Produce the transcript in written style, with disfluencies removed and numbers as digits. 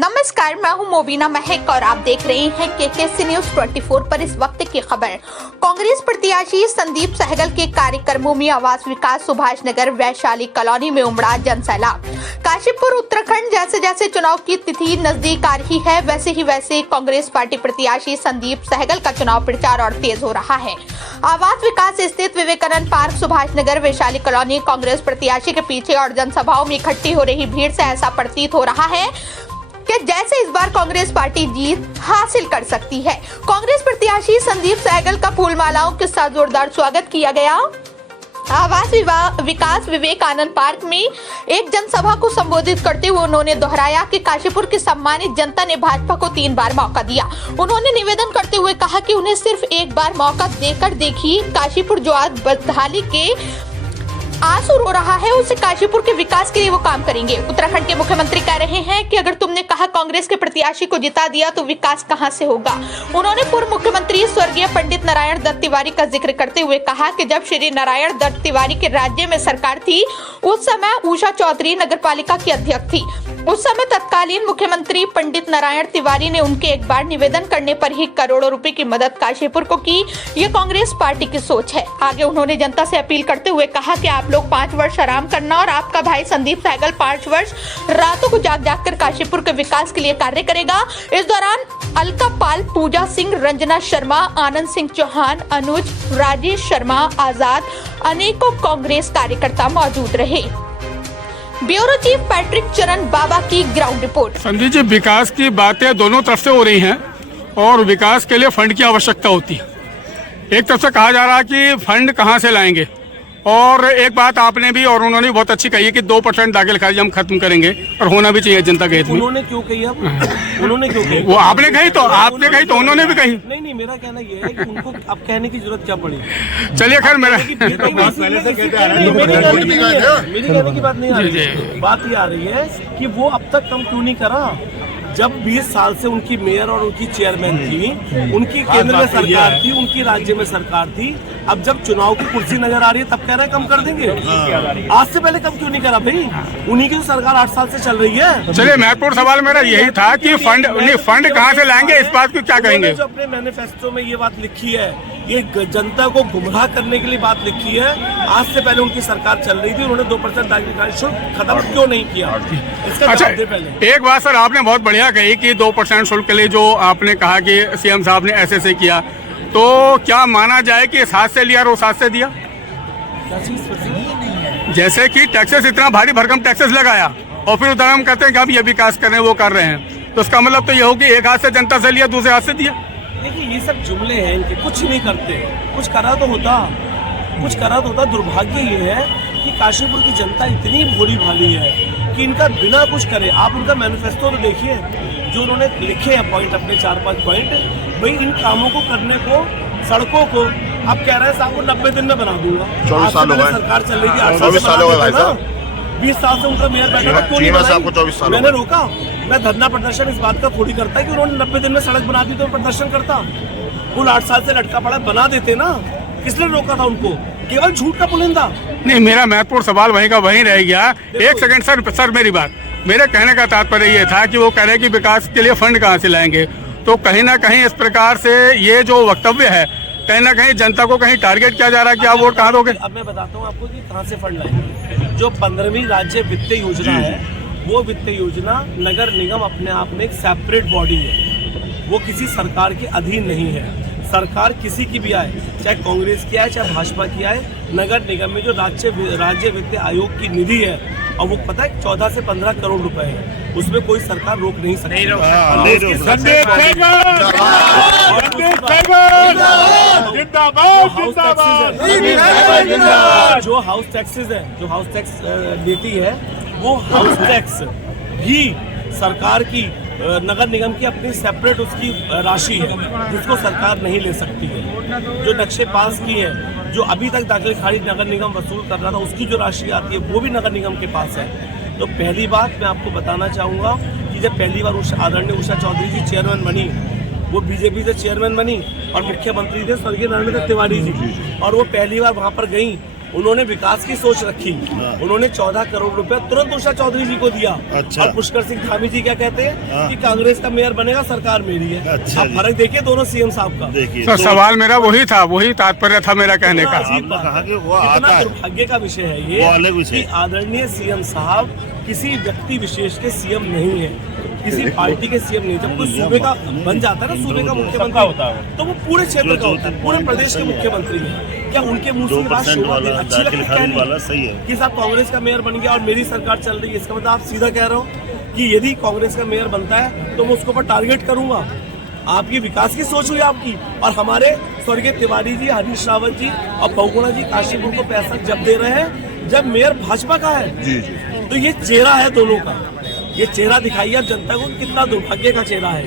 नमस्कार, मैं हूं मोबिना महक और आप देख रहे हैं केकेसी न्यूज 24 पर इस वक्त की खबर। कांग्रेस प्रत्याशी संदीप सहगल के कार्यक्रमों में आवास विकास सुभाष नगर वैशाली कॉलोनी में उमड़ा जनसैलाब। काशीपुर उत्तराखंड जैसे जैसे चुनाव की तिथि नजदीक आ रही है वैसे कांग्रेस पार्टी प्रत्याशी संदीप सहगल का चुनाव प्रचार और तेज हो रहा है। आवास विकास स्थित विवेकानंद पार्क सुभाष नगर वैशाली कॉलोनी कांग्रेस प्रत्याशी के पीछे और जनसभाओं में इकट्ठी हो रही भीड़ से ऐसा प्रतीत हो रहा है कि जैसे इस बार कांग्रेस पार्टी जीत हासिल कर सकती है। कांग्रेस प्रत्याशी संदीप सहगल का फूलमालाओं के साथ जोरदार स्वागत किया गया। आवास विकास विवेकानंद पार्क में एक जनसभा को संबोधित करते हुए उन्होंने दोहराया कि काशीपुर की सम्मानित जनता ने भाजपा को 3 बार मौका दिया। उन्होंने निवेदन करते हुए कहा कि उन्हें सिर्फ एक बार मौका देकर देखिए। काशीपुर जो आज बदहाली के आंसू रो रहा है उसे काशीपुर के विकास के लिए वो काम करेंगे। उत्तराखंड के मुख्यमंत्री कह रहे हैं कि अगर तुमने कहा कांग्रेस के प्रत्याशी को जिता दिया तो विकास कहां से होगा। उन्होंने पूर्व मुख्यमंत्री स्वर्गीय पंडित नारायण दत्त तिवारी का जिक्र करते हुए कहा कि जब श्री नारायण दत्त तिवारी के राज्य में सरकार थी उस समय उषा चौधरी नगरपालिका की अध्यक्ष थी। उस समय तत्कालीन मुख्यमंत्री पंडित नारायण तिवारी ने उनके एक बार निवेदन करने पर ही करोड़ों रुपए की मदद काशीपुर को की। ये कांग्रेस पार्टी की सोच है। आगे उन्होंने जनता से अपील करते हुए कहा कि आप लोग 5 वर्ष आराम करना और आपका भाई संदीप सहगल 5 वर्ष रातों को जाग कर काशीपुर के विकास के लिए कार्य करेगा। इस दौरान अलका पाल, पूजा सिंह, रंजना शर्मा, आनंद सिंह चौहान, अनुज, राजेश शर्मा, आजाद, अनेकों कांग्रेस कार्यकर्ता मौजूद रहे। ब्यूरो चीफ पैट्रिक चरण बाबा की ग्राउंड रिपोर्ट। संदीप जी, विकास की बातें दोनों तरफ से हो रही हैं और विकास के लिए फंड की आवश्यकता होती है। एक तरफ से कहा जा रहा है कि फंड कहां से लाएंगे, और एक बात आपने भी और उन्होंने भी बहुत अच्छी कही है कि 2% दाखिल खारिज हम खत्म करेंगे और होना भी चाहिए जनता के हित में। उन्होंने क्यों कही? उन्होंने क्यों कही? वो आपने कही तो आपने कही तो उन्होंने भी कही। नहीं, मेरा कहना ये है कि उनको अब कहने की जरूरत क्या पड़ी। चलिए खैर, मेरी कहने की बात नहीं आ रही। बात ये आ रही है कि वो अब तक कम क्यों नहीं करा। जब 20 साल से उनकी मेयर और उनकी चेयरमैन थी, उनकी केंद्र में सरकार थी, उनकी राज्य में सरकार थी। अब जब चुनाव की कुर्सी नजर आ रही है तब कह रहे हैं कम कर देंगे। आज से पहले कम क्यों नहीं करा भाई? उन्हीं की तो सरकार 8 साल से चल रही है। चलिए, महत्वपूर्ण सवाल मेरा यही था कि फंड कहाँ से लाएंगे, इस बात को क्या कहेंगे? जो अपने मैनिफेस्टो में ये बात लिखी है, ये जनता को गुमराह करने के लिए बात लिखी है। आज से पहले उनकी सरकार चल रही थी, उन्होंने 2% दाखिल खारिज शुल्क खत्म क्यों नहीं किया? इसका अच्छा, पहले एक बात सर आपने बहुत बढ़िया कही कि 2% शुल्क के लिए जो आपने कहा कि सीएम साहब ने ऐसे किया, तो क्या माना जाए कि इस हाथ से लिया और उस हाथ से दिया? जैसे कि टैक्सेस, इतना भारी भरकम टैक्सेस लगाया और फिर उधर हम कहते हैं कि हम ये विकास कर रहे हैं, वो कर रहे हैं, तो उसका मतलब तो ये हो कि एक हाथ से जनता से लिया, दूसरे हाथ से दिया। देखिए, ये सब जुमले हैं इनके, कुछ नहीं करते। कुछ करा तो होता। दुर्भाग्य ये है कि काशीपुर की जनता इतनी भोली भाली है कि इनका बिना कुछ करे। आप उनका मैनिफेस्टो तो देखिए, जो उन्होंने लिखे हैं पॉइंट, अपने 4-5 पॉइंट। भाई, इन कामों को करने को, सड़कों को आप कह रहे हैं साहब को 90 दिन में बना दूंगा। 24 साल हो गए सरकार चल रही थी, 8 24 साल हो गए भाई साहब। 20 साल से उनका मेयर बैठा, क्यों नहीं बनाई? मैंने रोका। मैं धरना प्रदर्शन इस बात का थोड़ी करता है कि उन्होंने 90 दिन में सड़क बना दी तो प्रदर्शन करता। पुल 8 साल से लटका पड़ा, बना देते ना। किसने रोका था उनको? केवल झूठ का पुलिंदा। नहीं, मेरा महत्वपूर्ण सवाल वहीं का वहीं रह गया। एक सेकंड सर, मेरी बात, मेरे कहने का तात्पर्य ये था कि वो कह रहे हैं कि विकास के लिए फंड कहाँ से लाएंगे, तो कहीं ना कहीं इस प्रकार से ये जो वक्तव्य है, कहीं ना कहीं जनता को कहीं टारगेट किया जा रहा है कि आप वोट कहाँ दोगे। अब मैं बताता हूँ आपको कि कहाँ से फंड लाएंगे। जो 15वीं राज्य वित्त योजना है, वो वित्त योजना नगर निगम अपने आप में एक सेपरेट बॉडी है, वो किसी सरकार के अधीन नहीं है। सरकार किसी की भी आए, चाहे कांग्रेस की आए चाहे भाजपा की आए, नगर निगम में जो राज्य वित्त आयोग की निधि है, और वो पता है 14 से 15 करोड़ रुपए है, उसमें कोई सरकार रोक नहीं सकती। जो हाउस टैक्स देती है, वो हाउस टैक्स भी सरकार की, नगर निगम की अपनी सेपरेट उसकी राशि है, जिसको सरकार नहीं ले सकती है। जो नक्शे पास किए हैं, जो अभी तक दाखिल खारिज नगर निगम वसूल कर रहा था, उसकी जो राशि आती है वो भी नगर निगम के पास है। तो पहली बात मैं आपको बताना चाहूँगा कि जब पहली बार आदरणीय उषा चौधरी जी चेयरमैन बनी, वो बीजेपी से चेयरमैन बनी और मुख्यमंत्री थे स्वर्गीय नारायण दत्त तिवारी जी, और वो पहली बार वहाँ पर गई उन्होंने विकास की सोच रखी। उन्होंने 14 करोड़ रुपया तुरंत उषा चौधरी जी को दिया। अच्छा। और पुष्कर सिंह धामी जी क्या कहते हैं कि कांग्रेस का मेयर बनेगा, सरकार मेरी है। अच्छा आप जी। फर्क देखिए दोनों सीएम साहब का। देखिए सर तो सवाल मेरा वही था, वही तात्पर्य था मेरा कहने का। आपने कहा कि वो कितना आता है, दुर्भाग्य का विषय है ये, वो अलग विषय कि है। आदरणीय सीएम साहब किसी व्यक्ति विशेष के सीएम नहीं है, किसी पार्टी के सीएम नहीं। जब कोई सूबे का बन जाता है ना, सूबे का मुख्यमंत्री होता है, तो वो पूरे क्षेत्र का होता है, पूरे प्रदेश के मुख्यमंत्री है। क्या उनके मुंह से ये बात 2% शोभा वाला अच्छी लगती दाखिल है? क्या खारिज वाला नहीं सही है। कि साहब कांग्रेस का मेयर बन गया और मेरी सरकार चल रही है, इसका मतलब आप सीधा कह रहे हो कि यदि कांग्रेस का मेयर बनता है तो मैं उसके ऊपर टारगेट करूंगा। आपकी विकास की सोच हुई आपकी, और हमारे स्वर्गीय तिवारी जी, हरीश रावत जी और बहुगुणा जी काशीपुर को पैसा जब दे रहे हैं जब मेयर भाजपा का है। जी जी। तो ये चेहरा है दोनों का, ये चेहरा दिखाइए आप जनता को, कितना दुर्भाग्य का चेहरा है।